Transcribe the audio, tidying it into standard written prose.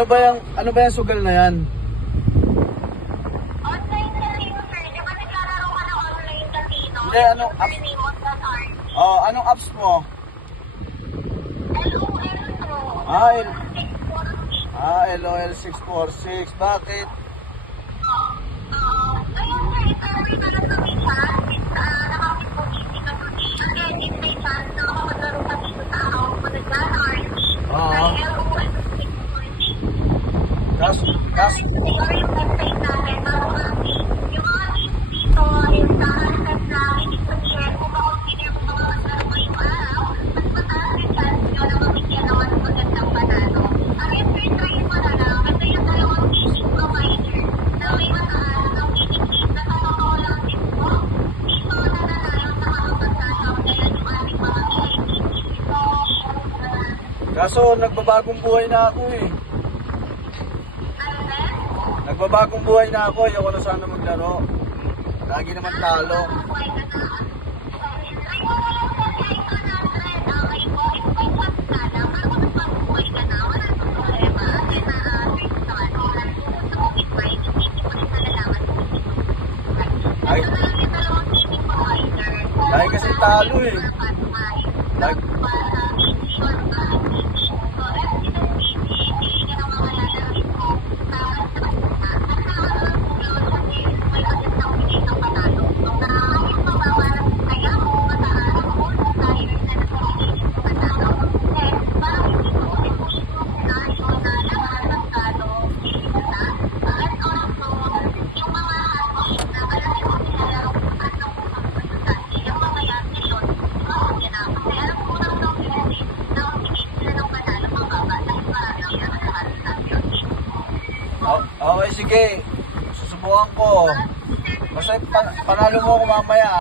ano ba yung sugal na yan? Online casino, sir. Di ba naglalaro ka ng online casino? Hindi, anong apps? Name.art. Oh, anong apps mo? LOL Pro. Ah, 646. LOL 646. Bakit? Ayun, sir. Ito na lang kami chat. Nakapit po busy ka po. Again, if may chance na makapaglaro ka dito sa account mo, naglalaro. Oo. Ay, LOL 646. Kaso, Siguro yung website namin, bago kami. Yung mga links dito, yung sa handset lang, ibig sabihin, kung makonsider mo makapaglaro ngayong araw, mas mataas yung chance nyo na mabigyan ng mas magandang panalo. Ang try mo na lang, kasi yung dalawang fishing provider na may mataas ng winning rate na sa totoo lang din po, dito nananayo sa mga pagkasam kaya yung ating mga VIP. kaso nagbabagong buhay na ako eh. Nagbabagong buhay na ako. Ayoko na sana maglaro. Lagi naman talo. Ay, lagi kasi talo eh. Lagi, okay, sige. Susubukan ko. Basta panalo mo ako mamaya.